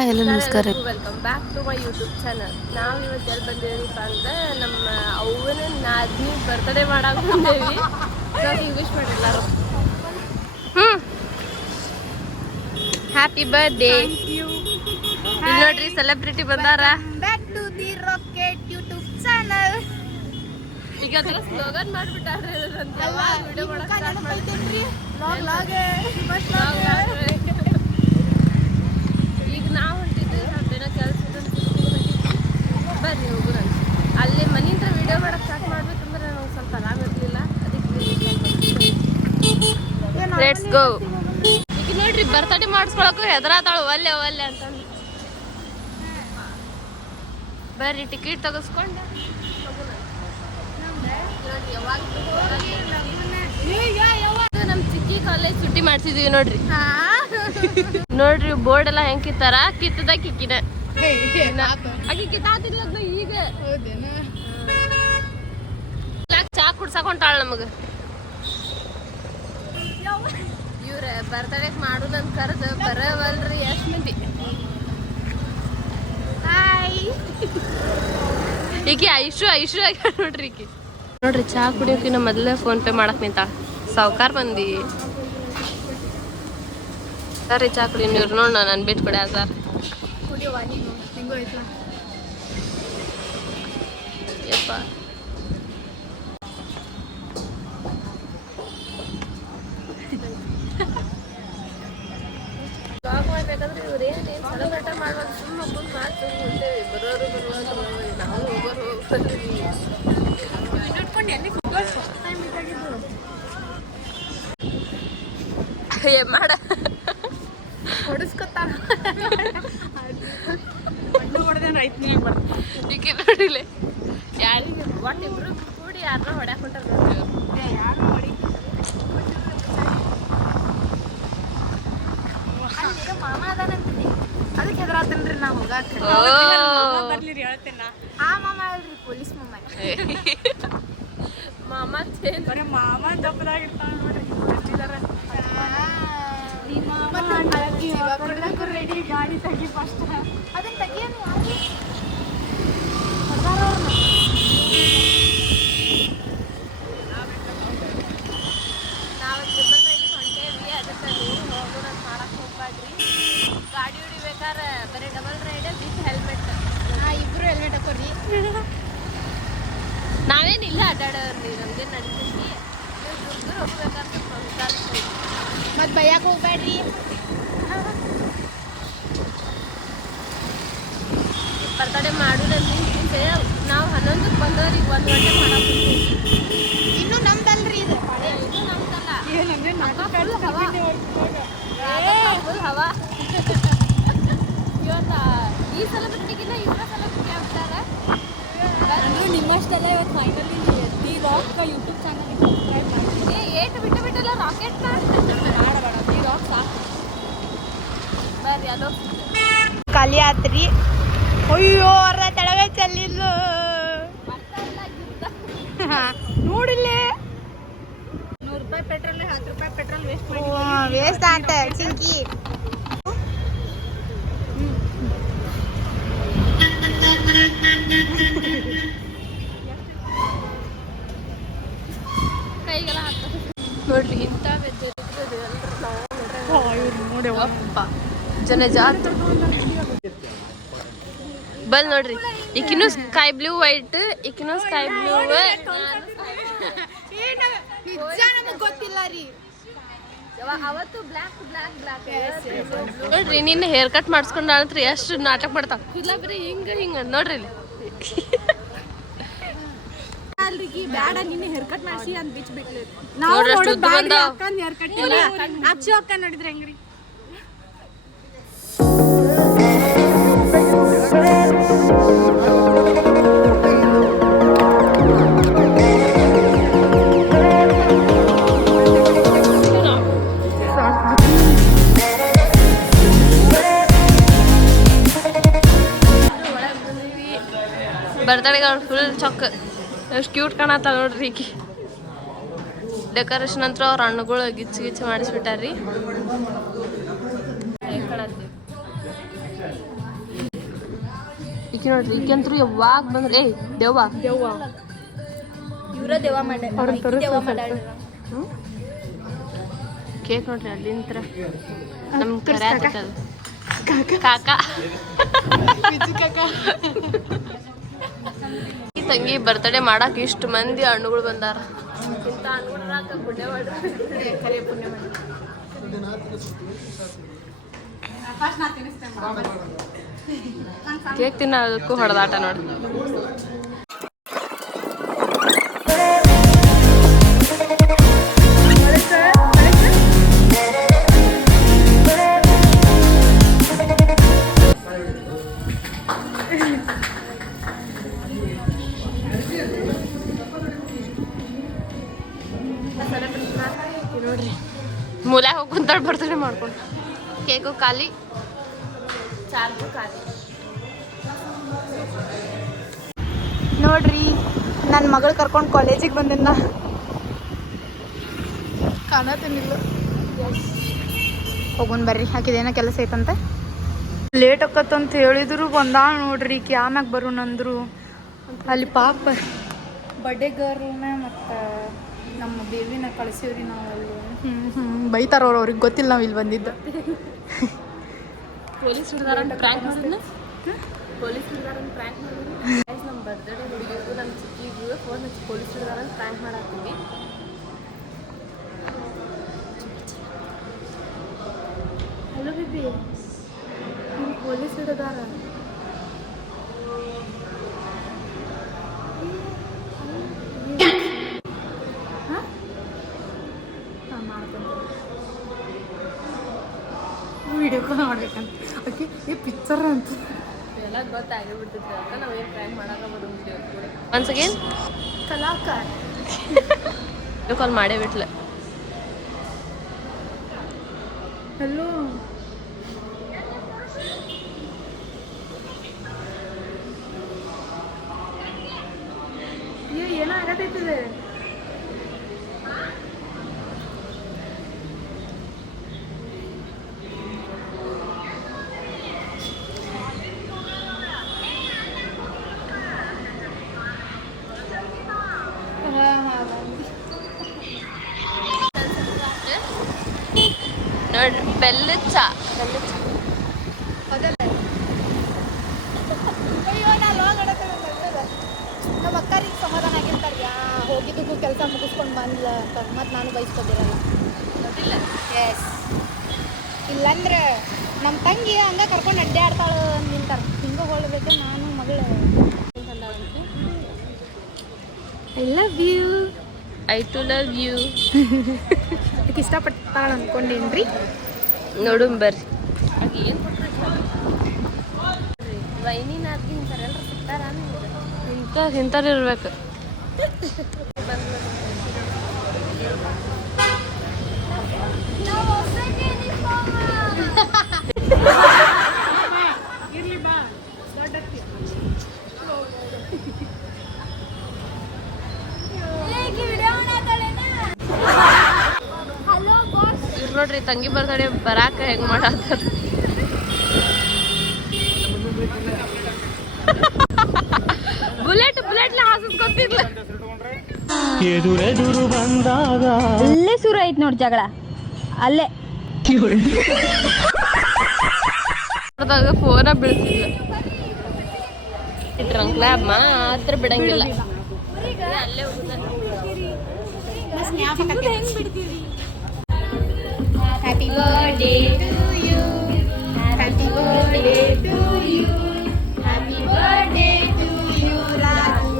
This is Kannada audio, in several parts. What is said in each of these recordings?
ಹಾಯ್ ಹಲೋ ನಮಸ್ಕಾರ. Welcome back to my YouTube channel. ನಾವು ಇವತ್ತು ಎಲ್ಲಿ ಬಂದಿದ್ದೀವಪ್ಪ ಅಂದ್ರೆ ನಮ್ಮ ಅವನ ನಾದ್ನಿ ಬರ್ತ್ಡೇ ಮಾಡಕ್ಕೆ ಬಂದೇವಿ. ವಿಶ್ ಮಾಡಿರ್ಲಾರು. Happy birthday. ಇಲ್ಲಿ ನೋಡ್ರಿ ಸೆಲೆಬ್ರಿಟಿ ಬಂದಾರ. Back to the rocket YouTube channel. ಈಗ ಅದರ ಸ್ಲೋಗನ್ ಮಾಡ್ಬಿಟ್ಟಾರ್ರಿ ಅಂತ ವಿಡಿಯೋ ಮಾಡಕ್ಕೆ ಸ್ಟಾರ್ಟ್ ಮಾಡ್ತೀವಿ. ಈಗ ನಾವು ಹೊಂಟಿದ್ವಿ ಅದೇನೋ ಕೆಲಸ ಬರ್ರಿ ಹೋಗೋಣ. ಅಲ್ಲಿ ಮನೆಯಿಂದ ವಿಡಿಯೋ ಮಾಡಕ್ಕೆ ಸ್ಟಾರ್ಟ್ ಮಾಡ್ಬೇಕಂದ್ರೆ ನಂಗೆ ಸ್ವಲ್ಪ ಆರಾಮ ಇರಲಿಲ್ಲ, ಅದಕ್ಕೆ ಲೆಟ್ಸ್ ಗೋ. ಈಗ ನೋಡ್ರಿ ಬರ್ತಡೇ ಮಾಡಿಸ್ಕೊಳಕ್ಕೂ ಹೆದರಾತಾಳು ಒಲ್ಲೆ ಒಲ್ಲೆ ಅಂತಂದು. ಬರ್ರಿ ಟಿಕೆಟ್ ತೆಗೆಸ್ಕೊಂಡು ನಮ್ ಚಿಕ್ಕಿ ಕಾಲೇಜ್ ಸುಟ್ಟಿ ಮಾಡ್ಸಿದೀವಿ ನೋಡ್ರಿ. ನೋಡ್ರಿ ಬೋರ್ಡ್ ಎಲ್ಲ ಹೆಂಗ್ ಕಿತ್ತಾರ, ಕಿತ್ತದ ಕಿಕ್ಕಿನ ಆಕಿ ಕಿತ್ತಾತಿಲ್ಲ ಈಗ. ಚಾ ಕುಡ್ಸಕ್ ಹೊಂಟಾಳ ನಮಗ. ಇವ್ರ ಬರ್ತಡೇ ಮಾಡುದಂತ ಕರೆದು ಬರವಲ್ರಿ ಎಷ್ಟ್ ಮಂದಿ. ಈಕಿ ಐಶು ಆಗ್ಯಾಳ ನೋಡ್ರಿ. ಈಕಿ ನೋಡ್ರಿ ಚಾ ಕುಡಿಯೋಕಿನ ಮೊದಲೇ ಫೋನ್ ಪೇ ಮಾಡಕ್ ನಿಂತಾಳ. ಸಾವ್ಕಾರ್ ಬಂದಿ ಸರಿ ಚಾ ಕುಡಿ. ನೀವ್ರು ನೋಡ್ ನಾನು ಬಿಟ್ಟು ಕೊಡೆ ಸರ್. ಯಪ್ಪ ಬ್ಲಾಗ್ ಮಾಡ್ಬೇಕಾದ್ರೆ ಇವ್ರು ಏನೇನು ಸಡಗಟ್ಟ ಮಾಡುವಾಗ ಸುಮ್ಮನೆ ಒಬ್ಬರು ಮಾತು ಹೋಗ್ತೇವೆ. ಬರೋರು ಬರುವಾಗ ನಾವು ಹೋಗೋರು ಮಾಡ ಹೊಡಿಸ್ಕೊತಾರ. ಈಗ ನೋಡಿಲೆ ಯಾರಿಗೆ ಒಟ್ಟು ಇಬ್ರು ಕೂಡಿ ಯಾರನ್ನ ಹೊಡ್ಯಾಕ್ ಹೊಂಟಾರ ನೋಡ್ರಿ. ಮಾಮ ಅದಾನಂತೀನಿ, ಅದಕ್ಕೆ ಹೆದರಾತನ್ರಿ ನಾ ಹೋಗಾಕ. ಬರ್ಲಿರಿ ಹೇಳ್ತೇನ. ಆ ಮಾಮ ಅಲ್ರಿ, ಪೊಲೀಸ್ ಮಾಮ. ಮಾಮ ಚೇಂಜ್ ಬರೀ ಮಾಮ ದಪ್ಪದಾಗಿರ್ತಾವ ನೋಡ್ರಿ. ರೆಡಿ ಗಾಡಿ ತೆಗಿ ಫಸ್ಟ್. ಅದನ್ನ ತೆಗಿಯೋನು ನಾವು ಟ್ರಿಪಲ್ ರೈಡಿಗೆ ಹೊಂಟೇವಿ. ಅದಕ್ಕೆ ನೀವು ಹೋಗೋಣ ಮಾಡಕ್ಕೆ ಹೋಗ್ಬಾಡ್ರಿ. ಗಾಡಿ ಹೊಡಿಬೇಕಾದ್ರೆ ಬರೀ ಡಬಲ್ ರೈಡ್ ವಿತ್ ಹೆಲ್ಮೆಟ್. ಇಬ್ರು ಹೆಲ್ಮೆಟ್ ಹಾಕೋರಿ. ನಾವೇನಿಲ್ಲ ಅಡ್ಡಾಡೋರ್ರಿ, ನಮ್ಗೆ ನಡೀತೀವಿ. ನೀವು ದುರ್ಗರು ಹೋಗ್ಬೇಕಾದ್ರೆ ಮತ್ತೆ ಬೈಯಾಕ ಹೋಗ್ಬೇಡ್ರಿ. ಬರ್ತಡೇ ಮಾಡೋದಂತ ನಾವು 11ಕ್ಕೆ ಬಂದವ್ರಿಗೆ 1 ಗಂಟೆ ಮಾಡಕ್ಕೆ ಇನ್ನೂ ನಮ್ದಲ್ರಿ ಇದು. ಇದು ನಮ್ದಲ್ಲ, ಫುಲ್ ಹವಾ. ಇವತ್ತು ಈ ಸೆಲೆಬ್ರಿಟಿಗಿನ್ನ ಇವರ ಸೆಲೆಬ್ರಿಟಿ ಆಗ್ತಾರೆ. ನಿಮ್ಮಷ್ಟೆಲ್ಲ ಇವತ್ತು ಫೈನಲಿ ದಿ ರಾಕ್ ಯೂಟ್ಯೂಬ್ ಚಾನಲ್ಗೆ ಸಬ್ಸ್ಕ್ರೈಬ್ ಮಾಡಿ. ಏಟು ಬಿಟ್ಟಲ್ಲ ರಾಕೆಟ್ ಮಾಡಬೇಡ, ದಿ ರಾಕ್ ಸಾಕು. ಬರ್ರಿ ಅಲೋ ಖಾಲಿ ಆತ್ರಿ. ಅಯ್ಯೋ ಅರ್ಧ ತೆಳಗೆ ಚೆಲ್ಲಿದ್ದು ನೋಡಿಲ್ಲೇ. 100 ರೂಪಾಯಿ ಪೆಟ್ರೋಲ್, 10 ರೂಪಾಯಿ ಪೆಟ್ರೋಲ್ ವೇಸ್ಟ್ ಆತ ಚಿಂಕಿ. ಕೈಗೆಲ್ಲ ಹಾಕ್ತಾರೆ ನೋಡ್ರಿ. ಇಂಥ ಜನ ಜಾತ್ ಬಲ್ ನೋಡ್ರಿ. ಈಕಿನೂ ಸ್ಕೈ ಬ್ಲೂ ವೈಟ್, ಈಕಿನೂ ಸ್ಕೈ ಬ್ಲೂ. ಗೊತ್ತಿಲ್ಲ ರೀ, ಅವತ್ತು ಬ್ಲಾಕ್ ಬ್ಲಾಕ್ ಬ್ಲಾಕ್ ನೋಡ್ರಿ. ನಿನ್ನ ಹೇರ್ ಕಟ್ ಮಾಡಿಸ್ಕೊಂಡ ಅಂತ್ರಿ ಎಷ್ಟು ನಾಟಕ ಮಾಡ್ತಾವ. ಇಲ್ಲ ಬರೀ ಹಿಂಗ ನೋಡ್ರಿ ಇಲ್ಲಿ. ಬ್ಯಾಡ ನಿನ್ನೆ ಹೇರ್ ಕಟ್ ಮಾಡಿಸಿ ಅಂತ ಬಿಚ್ ಬಿಟ್ಲಿ. ನೋಡ್ರಿ ಅಷ್ಟು ಉದ್ದ ಬಂದಾವ. ಹೇರ್ ಕಟ್ ಇಲ್ಲ. ಅಚ್ಚು ಅಕ್ಕ ನೋಡಿದ್ರೆ ಹೆಂಗ್ರಿ. ಬರ್ತಡೆಗೆ ಫುಲ್ ಚೊಕ್ಕ ಎಷ್ಟು ಕ್ಯೂಟ್ ಕಾಣತ್ತ ನೋಡ್ರಿ. ಈಕಿ ಡೆಕೋರೇಷನ್ ಅಂತ ಅವ್ರ ಹಣ್ಣುಗಳು ಗಿಚ್ಚು ಮಾಡಿಸ್ಬಿಟ್ಟಾರ್ರಿ. ಈಕಿ ನೋಡ್ರಿ ಈಕೆಂತ್ರು ಯಾವಾಗ ಬಂದ್ರೆ ಏಯ್ ದೇವ್ವ ಇವ್ರ ದೇವ ಮಾಡ್ಯಾರ ಕೇಕ್ ನೋಡ್ರಿ ಅಲ್ಲಿಂತ್ರ ನಮ್ ಕರೆ ಆಗ್ತದ ಕಾಕಾ ಈ ತಂಗಿ ಬರ್ತಡೇ ಮಾಡಕ್ ಇಷ್ಟು ಮಂದಿ ಹಣ್ಣುಗಳು ಬಂದಾರ ಇಂಥ ಹಣ್ಣುಗಳಾಕ ಪುಣ್ಯ ಮಾಡ್ರಿ ಕೇಕ್ ತಿನ್ನೋದಕ್ಕೂ ಹೊಡೆದಾಟ ನೋಡಿ ನೋಡ್ರಿ ಮೂಲ್ಯಾಗ ಹೋಗಿ ಕುಂತಾಳೆ ಬರ್ತಡೇ ಮಾಡ್ಕೊಂಡು ಕೇಕು ಖಾಲಿ ಚಾರ್ಜು ಖಾಲಿ ನೋಡ್ರಿ ನನ್ನ ಮಗಳು ಕರ್ಕೊಂಡು ಕಾಲೇಜಿಗೆ ಬಂದಿದ್ದ ಕಾಣತೇನಿಲ್ಲ ಹೋಗೋಣ ಬರ್ರಿ ಆಕಿದೇನೋ ಕೆಲಸ ಐತಂತೆ ಲೇಟ್ ಆಕತ್ತಂತ ಹೇಳಿದ್ರು ಬಂದಾಳ ನೋಡ್ರಿ ಈಕಿ ಆಮ್ಯಾಗ ಬರೋಣಂದ್ರು ಅಲ್ಲಿ ಪಾಪ ಬರ್ಡೇ ಗರ್ಲ್ನ ಮತ್ತು ನಮ್ಮ ಬೇಬಿನ ಕಳಿಸಿವ್ರಿ ನಾವು ಅಲ್ಲಿ ಬೈತಾರ ಅವ್ರಿಗೆ ಗೊತ್ತಿಲ್ಲ ನಾವು ಇಲ್ಲಿ ಬಂದಿದ್ದು ಪೊಲೀಸ್ ಹಿಡ್ದಾರಂತ ಪ್ರ್ಯಾಂಕ್ ಮಾಡಿದ್ನ ಪೊಲೀಸ್ ಹಿಡ್ದಾರಂತ ಪ್ರ್ಯಾಂಕ್ ಮಾಡಿದ್ನ ನಮ್ಮ ಬರ್ತ್ಡೇ ಹುಡುಗಿಗೂ ನಮ್ಮ ಚಿಕ್ಕಿಗೂ ಫೋನ್ ಹಚ್ಚಿ ಪೊಲೀಸ್ ಹಿಡ್ದಾರಂತ ಪ್ರ್ಯಾಂಕ್ ಮಾಡಾಕ್ತೀವಿ ಹಲೋ ಬಿಬಿ ಪೊಲೀಸ್ ಹಿಡ್ದಾರ ವಿಡಿಯೋ ಕಾಲ್ ಮಾಡ್ಬೇಕಂತ ಓಕೆ ಈ ಪಿಕ್ಚರ್ ಅಂತ ಎಲ್ಲ ಗೊತ್ತಾಗಿಬಿಡ್ತೈತಿ ಅಂತ ನಾವೇನು ಪ್ರ್ಯಾಂಕ್ ಮಾಡಾಕ ಬರೋಂಗಿಲ್ಲ ಒನ್ಸ್ ಅಗೇನ್ ಕಲಾಕಾರ ವಿಡಿಯೋ ಕಾಲ್ ಮಾಡೇ ಬಿಟ್ಲ ಹಲೋ ಏನೋ ಆಗತೈತಿದೆ ನೋಡಿ ಬೆಲ್ಲದ ಚಾ ನಮ್ಮ ಅಕ್ಕರಿಗೆ ಸಮಾಧಾನ ಆಗಿರ್ತಾರೆ ಹೋಗಿದ್ದಕ್ಕೂ ಕೆಲಸ ಮುಗಿಸ್ಕೊಂಡು ಬಂದಿಲ್ಲ ಅಂತ ಮತ್ತು ನಾನು ಬಯಸ್ಕೋದಿರಲ್ಲ ಗೊತ್ತಿಲ್ಲ ಎಸ್ ಇಲ್ಲಂದ್ರೆ ನಮ್ಮ ತಂಗಿ ಹಂಗೆ ಕರ್ಕೊಂಡು ಅಡ್ಡಾಡ್ತಾಳು ನಿಂತಾರೆ ಹಿಂಗೆ ಹೊಳ್ಬೇಕು ನಾನು ಮಗಳು I love you I too love you ಅದಕ್ಕೆ ಇಷ್ಟಪಡ್ತಾಳೆ ಅಂದ್ಕೊಂಡೇನ್ರಿ ನೋಡು ಬರ್ರಿ ಆಕೆ ಏನು ಕೊಟ್ಟರೆ ವೈನಿನ ಅರ್ಗಿ ಇಂಥವ್ರೆಲ್ಲ ಸಿಗ್ತಾರ ಇಂಥವ್ರು ಇರ್ಬೇಕು ಇವ್ರು ನೋಡ್ರಿ ತಂಗಿ ಬರ್ತಡೆ ಬರಾಕ ಹೆಂಗ್ ಮಾಡತ್ತಾರ ಬುಲೆಟ್ ಹಾಸದ್ ಗೊತ್ತಿಲ್ಲ ಎದುರೆದುರು ಬಂದಾಗ ಅಲ್ಲೇ ಶುರು ಐತ್ ನೋಡಿ ಜಗಳ ಅಲ್ಲೇ ಫೋನ ಬೀಳ್ತಿಲ್ಲ ಟ್ರಂಕ್ಲ ಮಾತ್ರ ಬಿಡಂಗಿಲ್ಲ ಅಲ್ಲೇ happy birthday to you happy birthday to you happy birthday to you Raju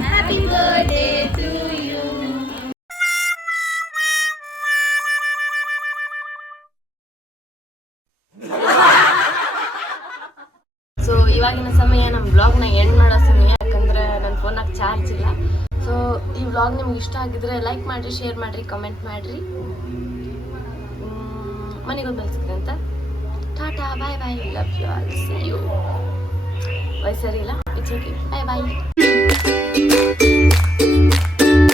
happy birthday to you so ಇವಾಗಿನ ಸಮಯ ನಮ್ಮ ಬ್ಲಾಗ್ನ ಎಂಡ್ ಮಾಡೋ ಸಮಯ ಯಾಕಂದ್ರೆ ನನ್ನ ಫೋನಾಗ ಚಾರ್ಜ್ ಇಲ್ಲ ಸೊ ಈ ವ್ಲಾಗ್ ನಿಮ್ಗೆ ಇಷ್ಟ ಆಗಿದ್ರೆ ಲೈಕ್ ಮಾಡಿರಿ ಶೇರ್ ಮಾಡಿರಿ ಕಮೆಂಟ್ ಮಾಡಿರಿ ಮನೆಗೊಂದು ಬೆಳೆಸಿದ್ರಿ ಅಂತ tata bye bye love you all see you ಸರಿ ಇಲ್ಲ ಇಟ್ಸ್ ಓಕೆ ಬಾಯ್ ಬಾಯ್